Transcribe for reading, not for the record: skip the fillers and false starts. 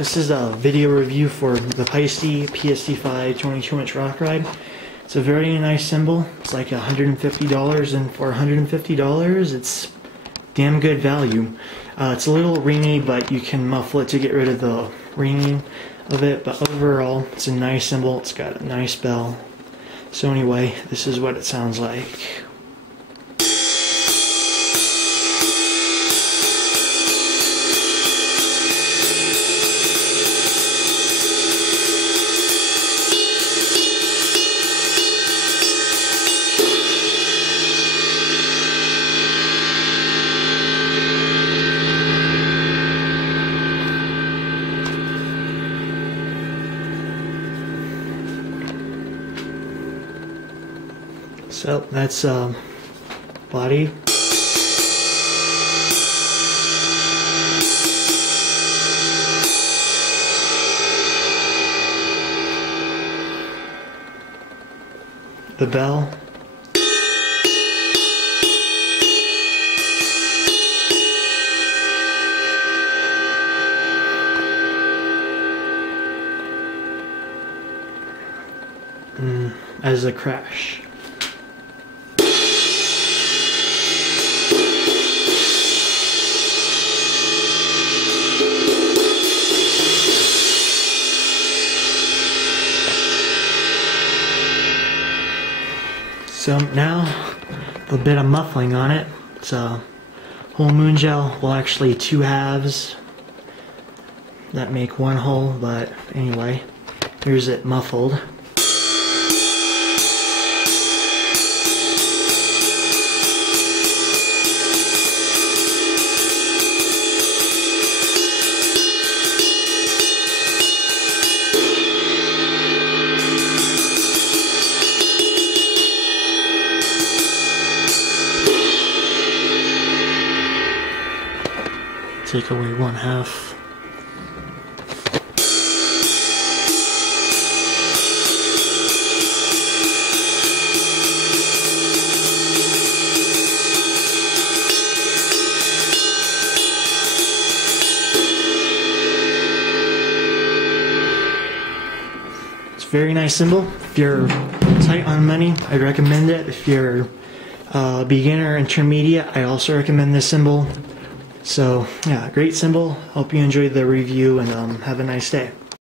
This is a video review for the Paiste PST 22-inch rock ride. It's a very nice cymbal. It's like $150, and for $150 it's damn good value. It's a little ringy, but you can muffle it to get rid of the ringing of it, but overall it's a nice cymbal. It's got a nice bell. So anyway, this is what it sounds like. So that's body. The bell. As a crash. So now, a bit of muffling on it. It's a whole moon gel, well actually two halves that make one whole, but anyway, here's it muffled. Take away one half. It's a very nice cymbal. If you're tight on money, I'd recommend it. If you're a beginner, intermediate, I also recommend this cymbal. So yeah, great cymbal. Hope you enjoyed the review, and have a nice day.